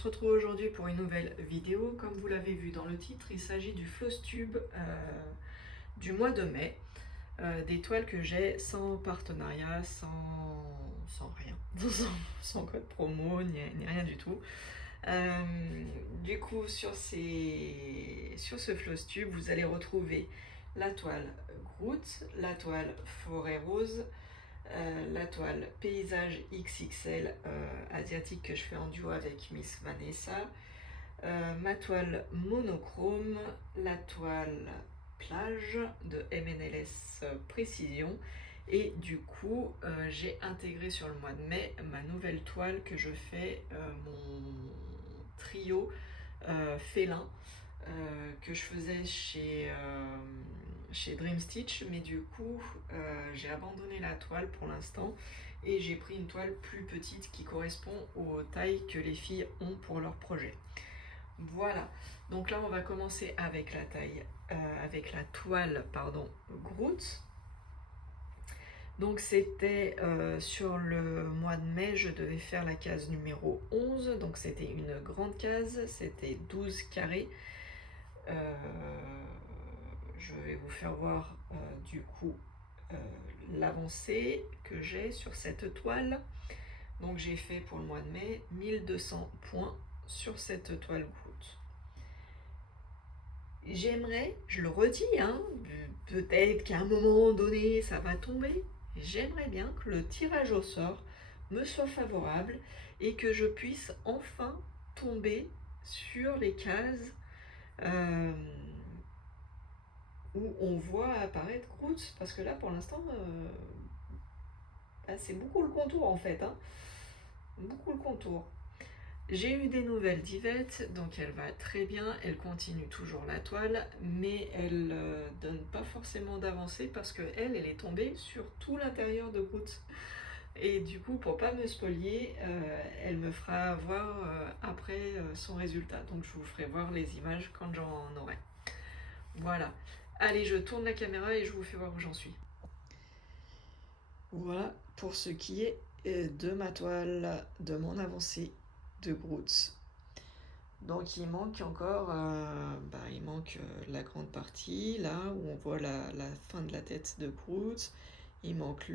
se retrouve aujourd'hui pour une nouvelle vidéo. Comme vous l'avez vu dans le titre, il s'agit du Flosstube du mois de mai. Des toiles que j'ai sans partenariat, sans rien, sans code promo, ni rien du tout. Du coup, sur ce Flosstube, vous allez retrouver la toile Groot, la toile Forêt Rose, la toile Paysage XXL asiatique que je fais en duo avec Miss Vanessa, ma toile monochrome, la toile plage de MNLS Précision, et du coup j'ai intégré sur le mois de mai ma nouvelle toile que je fais, mon trio félin que je faisais chez Dream Stitch, mais du coup j'ai abandonné la toile pour l'instant et j'ai pris une toile plus petite qui correspond aux tailles que les filles ont pour leur projet. Voilà, donc là on va commencer avec la taille, avec la toile, pardon, Groot. Donc c'était sur le mois de mai, je devais faire la case numéro 11, donc c'était une grande case, c'était 12 carrés. Je vais vous faire voir du coup l'avancée que j'ai sur cette toile. Donc j'ai fait pour le mois de mai 1200 points sur cette toile Groot. J'aimerais, je le redis, hein, peut-être qu'à un moment donné ça va tomber, j'aimerais bien que le tirage au sort me soit favorable et que je puisse enfin tomber sur les cases où on voit apparaître Groot, parce que là pour l'instant c'est beaucoup le contour en fait, hein, beaucoup le contour. J'ai eu des nouvelles d'Yvette, donc elle va très bien, elle continue toujours la toile, mais elle donne pas forcément d'avancée parce que elle est tombée sur tout l'intérieur de Groot. Et du coup, pour pas me spolier, elle me fera voir après son résultat. Donc je vous ferai voir les images quand j'en aurai. Voilà. Allez, je tourne la caméra et je vous fais voir où j'en suis. Voilà pour ce qui est de ma toile, de mon avancée de Groot. Donc il manque encore il manque la grande partie là où on voit la fin de la tête de Groot. Il manque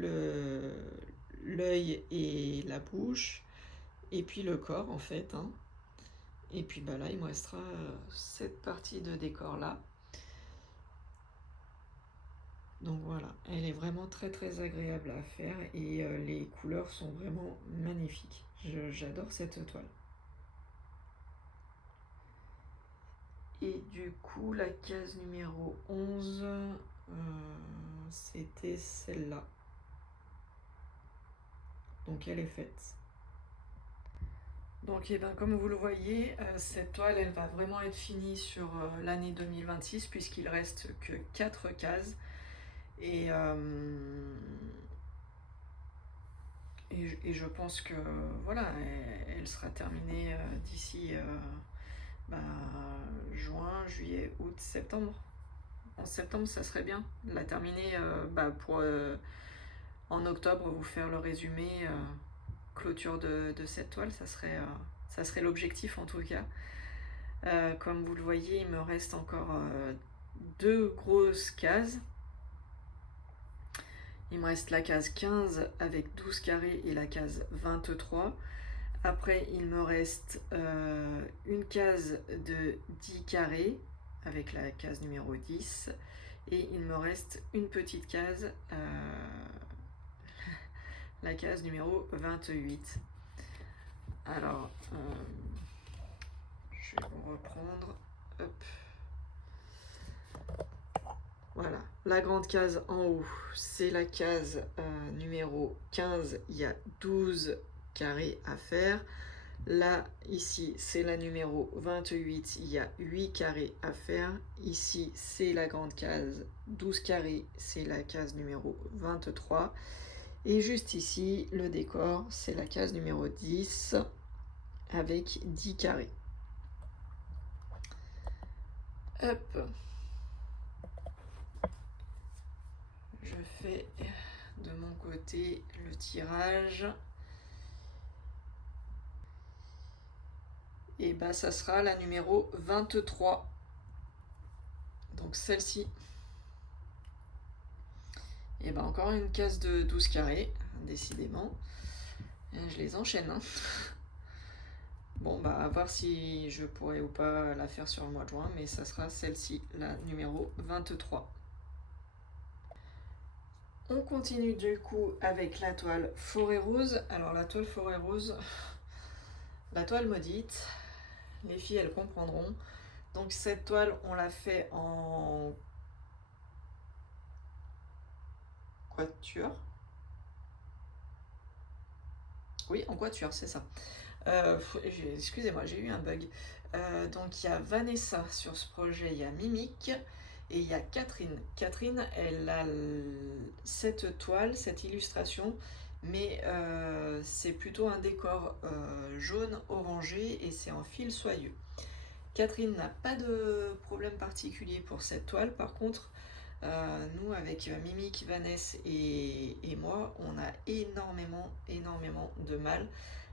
l'œil et la bouche, et puis le corps en fait, hein. Et puis là il me restera cette partie de décor là. Donc voilà, elle est vraiment très très agréable à faire et les couleurs sont vraiment magnifiques. J'adore cette toile. Et du coup, la case numéro 11, c'était celle-là. Donc elle est faite. Donc comme vous le voyez, cette toile, elle va vraiment être finie sur l'année 2026, puisqu'il reste que 4 cases. Et je pense que voilà, elle sera terminée d'ici juin, juillet, août, septembre. En septembre, ça serait bien de la terminer pour en octobre vous faire le résumé clôture de cette toile. Ça serait l'objectif en tout cas. Comme vous le voyez, il me reste encore 2 grosses cases. Il me reste la case 15 avec 12 carrés et la case 23. Après, il me reste une case de 10 carrés avec la case numéro 10. Et il me reste une petite case, la case numéro 28. Alors, je vais vous reprendre. Hop. Voilà, la grande case en haut, c'est la case numéro 15. Il y a 12 carrés à faire. Là, ici, c'est la numéro 28, il y a 8 carrés à faire. Ici, c'est la grande case 12 carrés, c'est la case numéro 23. Et juste ici, le décor, c'est la case numéro 10 avec 10 carrés. Hop. Je fais de mon côté le tirage. Et bah ça sera la numéro 23. Donc celle-ci. Et bah encore une case de 12 carrés, décidément. Et je les enchaîne. Hein. Bon bah à voir si je pourrai ou pas la faire sur le mois de juin, mais ça sera celle-ci, la numéro 23. On continue du coup avec la toile forêt rose. Alors la toile forêt rose, la toile maudite, les filles elles comprendront. Donc cette toile on l'a fait en quatuor. Oui, en quatuor, c'est ça. Excusez-moi, j'ai eu un bug. Donc il y a Vanessa sur ce projet, il y a Mimique et il y a Catherine. Catherine, elle a cette toile, cette illustration, mais c'est plutôt un décor jaune orangé et c'est en fil soyeux. Catherine n'a pas de problème particulier pour cette toile, par contre, nous avec Mimique, Vanessa et moi, on a énormément de mal.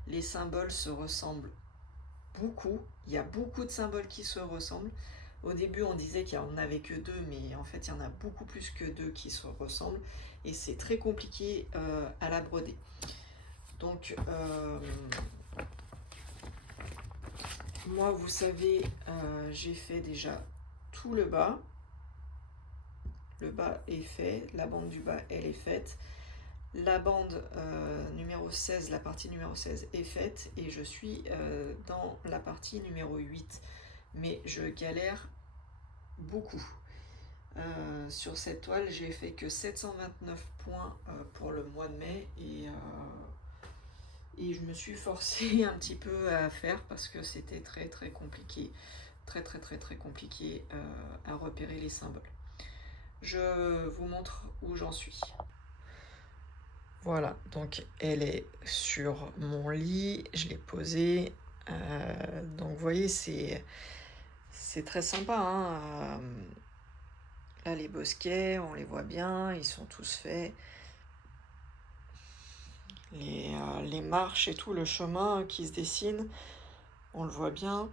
Les symboles se ressemblent beaucoup, il y a beaucoup de symboles qui se ressemblent. Au début on disait qu'il n'y en avait que deux, mais en fait il y en a beaucoup plus que deux qui se ressemblent et c'est très compliqué à la broder. Donc moi vous savez, j'ai fait déjà tout le bas. Le bas est fait, la bande du bas elle est faite. La bande numéro 16, la partie numéro 16 est faite et je suis dans la partie numéro 8. Mais je galère beaucoup. Sur cette toile, j'ai fait que 729 points pour le mois de mai et je me suis forcée un petit peu à faire parce que c'était très compliqué. Très compliqué à repérer les symboles. Je vous montre où j'en suis. Voilà, donc elle est sur mon lit, je l'ai posée. Donc vous voyez, c'est très sympa. Hein. Là, les bosquets, on les voit bien, ils sont tous faits. Les marches et tout, le chemin qui se dessine, on le voit bien.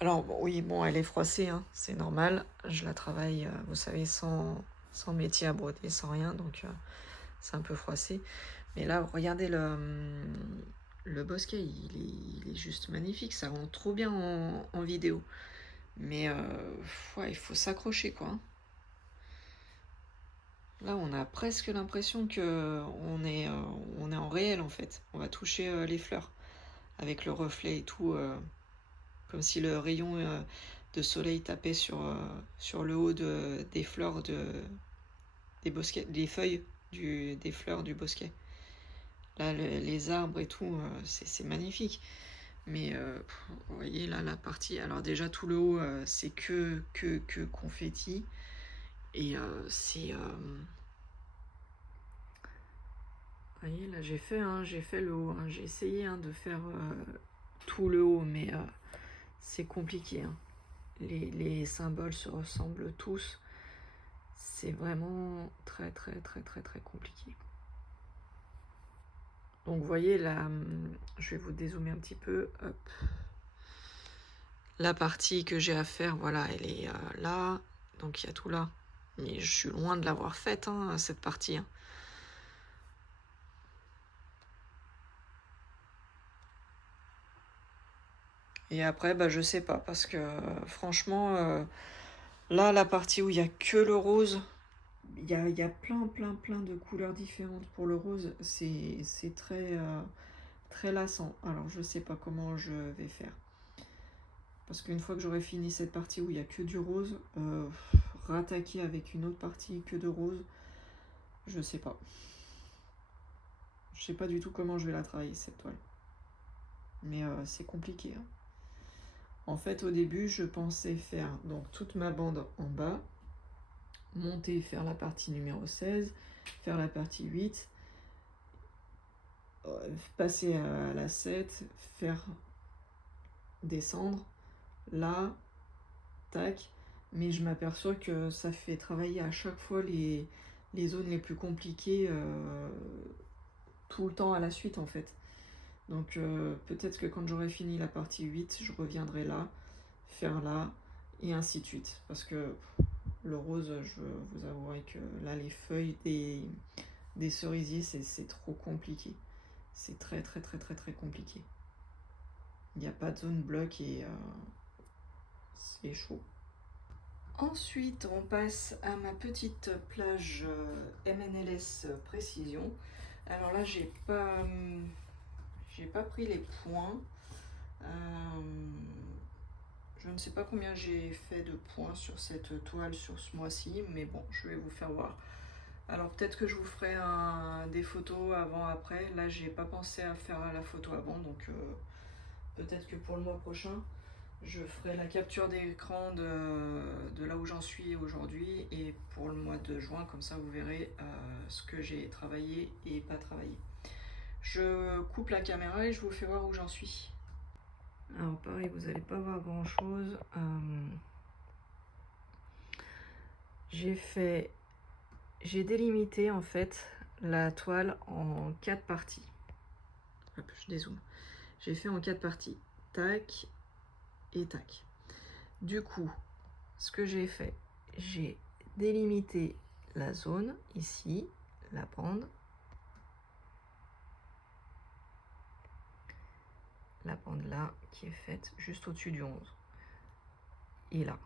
Alors bon, oui, bon, elle est froissée, hein, c'est normal. Je la travaille, vous savez, sans métier à broder, sans rien, donc c'est un peu froissé. Mais là, regardez le bosquet, il est juste magnifique, ça rend trop bien en vidéo. Mais ouais, il faut s'accrocher, quoi. Là, on a presque l'impression que on est en réel, en fait. On va toucher les fleurs avec le reflet et tout, comme si le rayon de soleil tapait sur le haut des fleurs des bosquets, des feuilles des fleurs du bosquet. Là, les arbres et tout, c'est magnifique. Mais vous voyez là la partie. Alors déjà tout le haut, c'est que confetti et c'est. Vous voyez là j'ai fait le haut. Hein. J'ai essayé de faire tout le haut, mais c'est compliqué. Hein. Les symboles se ressemblent tous. C'est vraiment très compliqué. Donc vous voyez là, je vais vous dézoomer un petit peu. Hop. La partie que j'ai à faire, voilà, elle est là. Donc il y a tout là. Mais je suis loin de l'avoir faite, hein, cette partie. Hein. Et après, bah, je sais pas, parce que franchement, là, la partie où il y a que le rose, il y a plein de couleurs différentes pour le rose. C'est très lassant. Alors, je sais pas comment je vais faire. Parce qu'une fois que j'aurai fini cette partie où il y a que du rose, rattaquer avec une autre partie que de rose, je sais pas. Je sais pas du tout comment je vais la travailler, cette toile. Mais c'est compliqué. Hein. En fait, au début, je pensais faire donc toute ma bande en bas, monter, faire la partie numéro 16, faire la partie 8, passer à la 7, faire descendre, là, tac. Mais je m'aperçois que ça fait travailler à chaque fois les zones les plus compliquées tout le temps à la suite, en fait. Donc peut-être que quand j'aurai fini la partie 8, je reviendrai là, faire là, et ainsi de suite. Parce que le rose, je vous avouerai que là, les feuilles des cerisiers, c'est trop compliqué. C'est très compliqué. Il n'y a pas de zone bloc et c'est chaud. Ensuite, on passe à ma petite plage MNLS Précision. Alors là, j'ai pas pris les points. Je ne sais pas combien j'ai fait de points sur cette toile sur ce mois-ci, mais bon, je vais vous faire voir. Alors peut-être que je vous ferai des photos avant-après. Là, j'ai pas pensé à faire la photo avant, donc peut-être que pour le mois prochain, je ferai la capture d'écran de là où j'en suis aujourd'hui, et pour le mois de juin, comme ça vous verrez ce que j'ai travaillé et pas travaillé. Je coupe la caméra et je vous fais voir où j'en suis. Alors pareil, vous n'allez pas voir grand chose. J'ai délimité en fait la toile en 4 parties. Hop, je dézoome. J'ai fait en 4 parties. Tac et tac. Du coup, ce que j'ai fait, j'ai délimité la zone ici, la bande. La bande là qui est faite juste au-dessus du 11. Et là.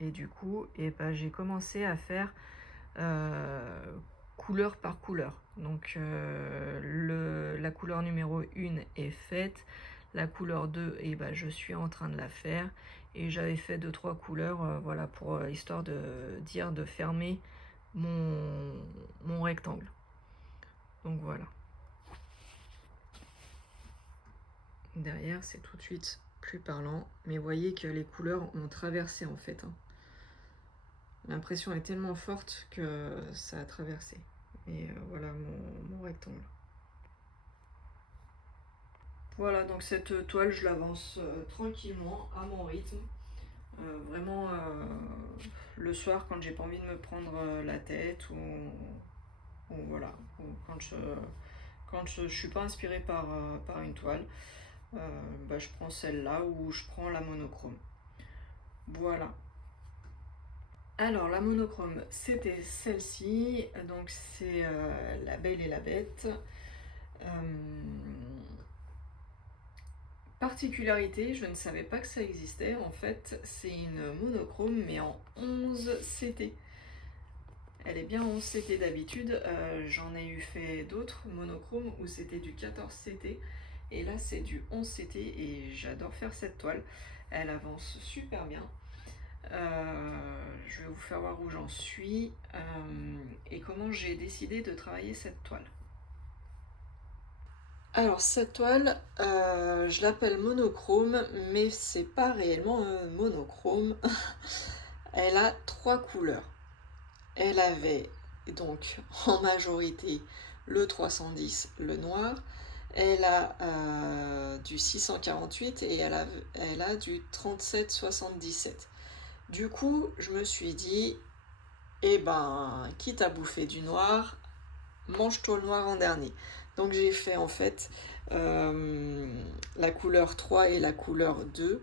Et du coup, j'ai commencé à faire couleur par couleur. Donc la couleur numéro 1 est faite. La couleur 2, je suis en train de la faire. Et j'avais fait 2-3 couleurs, voilà, pour histoire de dire de fermer mon rectangle. Donc voilà. Derrière, c'est tout de suite plus parlant. Mais vous voyez que les couleurs ont traversé en fait. Hein. L'impression est tellement forte que ça a traversé. Et voilà mon rectangle. Voilà, donc cette toile, je l'avance tranquillement, à mon rythme. Vraiment, le soir, quand j'ai pas envie de me prendre la tête, ou voilà, ou quand je suis pas inspirée par une toile, je prends celle-là ou je prends la monochrome. Voilà. Alors la monochrome, c'était celle-ci, donc c'est La Belle et la Bête. Particularité, je ne savais pas que ça existait, en fait c'est une monochrome mais en 11 CT. Elle est bien en 11 CT d'habitude, j'en ai eu fait d'autres monochromes où c'était du 14 CT, et là c'est du 11 CT et j'adore faire cette toile, elle avance super bien. Je vais vous faire voir où j'en suis et comment j'ai décidé de travailler cette toile. Alors cette toile, je l'appelle monochrome, mais c'est pas réellement monochrome. Elle a 3 couleurs. Elle avait donc en majorité le 310, le noir. Elle a du 648 et elle a du 3777. Du coup, je me suis dit, quitte à bouffer du noir, mange-toi le noir en dernier. Donc j'ai fait en fait la couleur 3 et la couleur 2.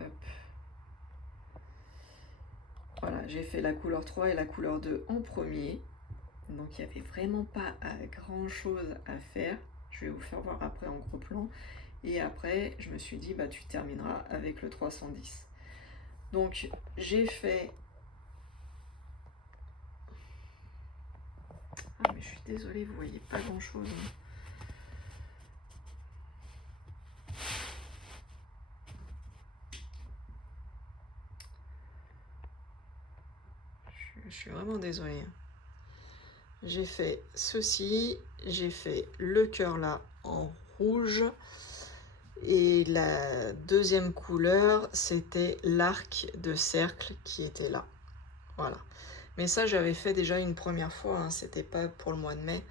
Hop. Voilà, j'ai fait la couleur 3 et la couleur 2 en premier. Donc il n'y avait vraiment pas grand chose à faire. Je vais vous faire voir après en gros plan. Et après, je me suis dit, tu termineras avec le 310. Donc j'ai fait... Ah mais je suis désolée, vous voyez pas grand chose. Je suis vraiment désolée. J'ai fait ceci, j'ai fait le cœur là en rouge. Et la deuxième couleur, c'était l'arc de cercle qui était là. Voilà. Mais ça, j'avais fait déjà une première fois. Hein. C'était pas pour le mois de mai.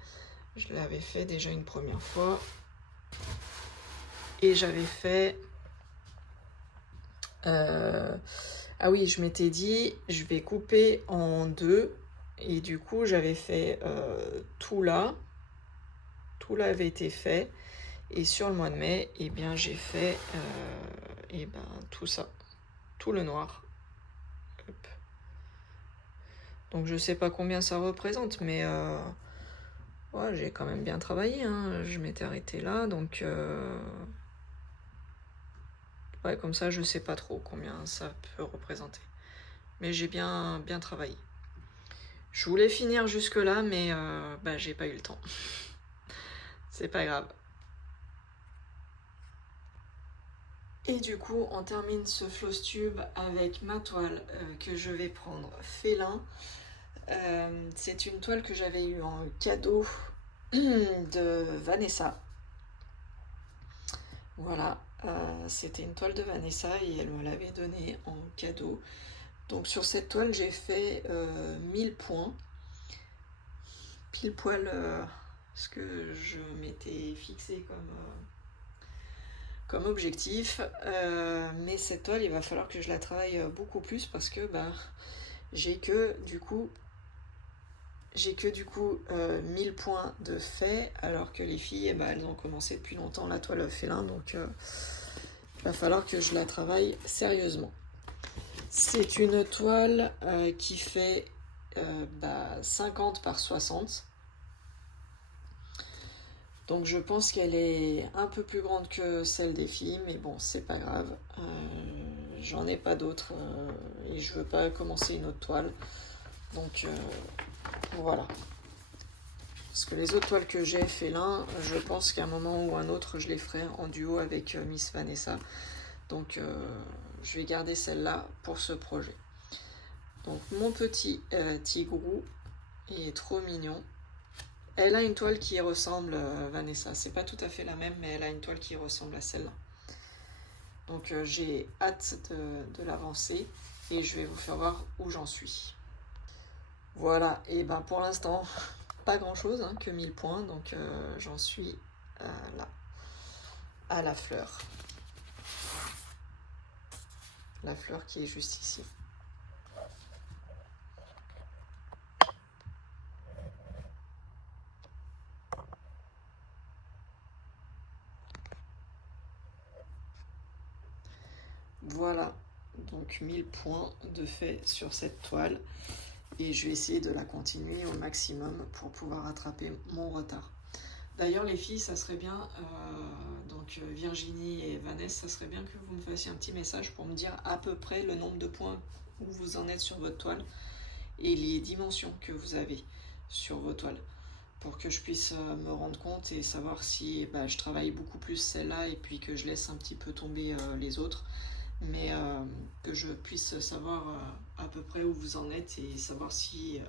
Je l'avais fait déjà une première fois. Et j'avais fait... Ah oui, je m'étais dit, je vais couper en deux. Et du coup, j'avais fait tout là avait été fait. Et sur le mois de mai, eh bien, j'ai fait tout ça, tout le noir. Hop. Donc je sais pas combien ça représente, mais ouais, j'ai quand même bien travaillé, hein. Je m'étais arrêtée là, donc ouais, comme ça je sais pas trop combien ça peut représenter. Mais j'ai bien travaillé. Je voulais finir jusque là, mais j'ai pas eu le temps. C'est pas grave. Et du coup, on termine ce floss tube avec ma toile que je vais prendre félin. C'est une toile que j'avais eue en cadeau de Vanessa. Voilà, c'était une toile de Vanessa et elle me l'avait donnée en cadeau. Donc sur cette toile, j'ai fait 1000 points. Pile poil ce que je m'étais fixé comme objectif. Mais cette toile, il va falloir que je la travaille beaucoup plus parce que j'ai que du coup 1000 points de fait, alors que les filles, elles ont commencé depuis longtemps la toile félin, donc il va falloir que je la travaille sérieusement. C'est une toile qui fait 50 par 60. Donc je pense qu'elle est un peu plus grande que celle des filles, mais bon, c'est pas grave. J'en ai pas d'autres et je veux pas commencer une autre toile. Donc voilà. Parce que les autres toiles que j'ai félin, je pense qu'à un moment ou un autre, je les ferai en duo avec Miss Vanessa. Donc je vais garder celle-là pour ce projet. Donc mon petit tigrou, il est trop mignon. Elle a une toile qui ressemble à Vanessa. C'est pas tout à fait la même, mais elle a une toile qui ressemble à celle-là. Donc j'ai hâte de l'avancer et je vais vous faire voir où j'en suis. Voilà, et pour l'instant, pas grand-chose, hein, que 1000 points. Donc j'en suis là, à la fleur. La fleur qui est juste ici. Voilà, donc 1000 points de fait sur cette toile. Et je vais essayer de la continuer au maximum pour pouvoir rattraper mon retard. D'ailleurs les filles, ça serait bien, donc Virginie et Vanessa, ça serait bien que vous me fassiez un petit message pour me dire à peu près le nombre de points où vous en êtes sur votre toile et les dimensions que vous avez sur vos toiles, pour que je puisse me rendre compte et savoir si je travaille beaucoup plus celle-là et puis que je laisse un petit peu tomber les autres, mais que je puisse savoir à peu près où vous en êtes et savoir si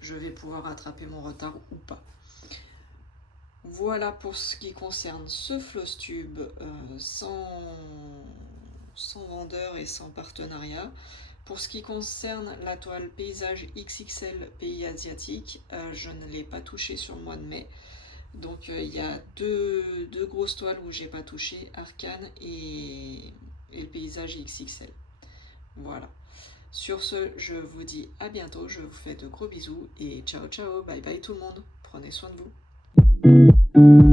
je vais pouvoir rattraper mon retard ou pas. Voilà pour ce qui concerne ce floss tube sans vendeur et sans partenariat. Pour ce qui concerne la toile paysage XXL pays asiatique, je ne l'ai pas touché sur le mois de mai. Donc il y a deux grosses toiles où j'ai pas touché, Arcane et le paysage XXL. Voilà. Sur ce, je vous dis à bientôt, je vous fais de gros bisous et ciao ciao, bye bye tout le monde, prenez soin de vous.